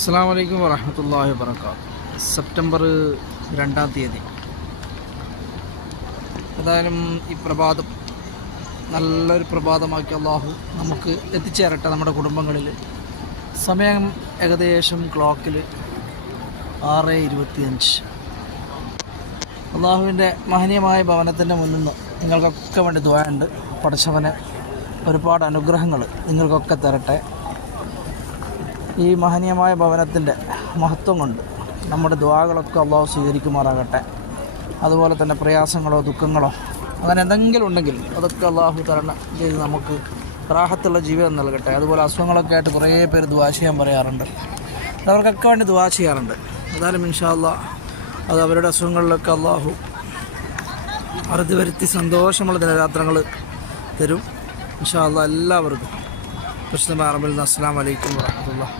അസ്സലാമു അലൈക്കും വറഹ്മത്തുള്ളാഹി വബറകാതുഹു. സെപ്റ്റംബർ 2-ാം തീയതി. ഏതായാലും ഈ പ്രഭാതം നല്ലൊരു പ്രഭാതമാക്കി അള്ളാഹു നമുക്ക് എത്തിച്ചേരട്ടെ നമ്മുടെ കുടുംബങ്ങളിൽ. സമയം ഏകദേശം ക്ലോക്കിൽ 6:25. അള്ളാഹുവിൻ്റെ മഹനീയമായ ഭവനത്തിൻ്റെ മുന്നിൽ നിന്ന് നിങ്ങൾക്കൊക്കെ വേണ്ടി ദുആ ഉണ്ട്. പടച്ചവന് ഒരുപാട് അനുഗ്രഹങ്ങൾ നിങ്ങൾക്കൊക്കെ തരട്ടെ. ഈ മഹനീയമായ ഭവനത്തിൻ്റെ മഹത്വം കൊണ്ട് നമ്മുടെ ദുആകളൊക്കെ അള്ളാഹു സ്വീകരിക്കുമാറാകട്ടെ. അതുപോലെ തന്നെ പ്രയാസങ്ങളോ ദുഃഖങ്ങളോ അങ്ങനെ എന്തെങ്കിലും ഉണ്ടെങ്കിൽ അതൊക്കെ അള്ളാഹു തരണം ചെയ്ത് നമുക്ക് റാഹത്തുള്ള ജീവിതം നൽകട്ടെ. അതുപോലെ അസുഖങ്ങളൊക്കെ ആയിട്ട് കുറേ പേര് ദുആ ചെയ്യാൻ പറയാറുണ്ട്. അവർക്കൊക്കെ വേണ്ടി ദുആ ചെയ്യാറുണ്ട്. ഏതായാലും ഇൻഷാ അല്ലാഹ് അത് അവരുടെ അസുഖങ്ങളിലൊക്കെ അള്ളാഹു അറുതി വരുത്തി സന്തോഷമുള്ള ദിനരാത്രങ്ങൾ തരും ഇൻഷാ അല്ലാഹ്. എല്ലാവർക്കും പരിശുദ്ധമായ റമദാൻ. അസ്സലാമു അലൈക്കും വറഹ്മത്തുള്ളാഹി.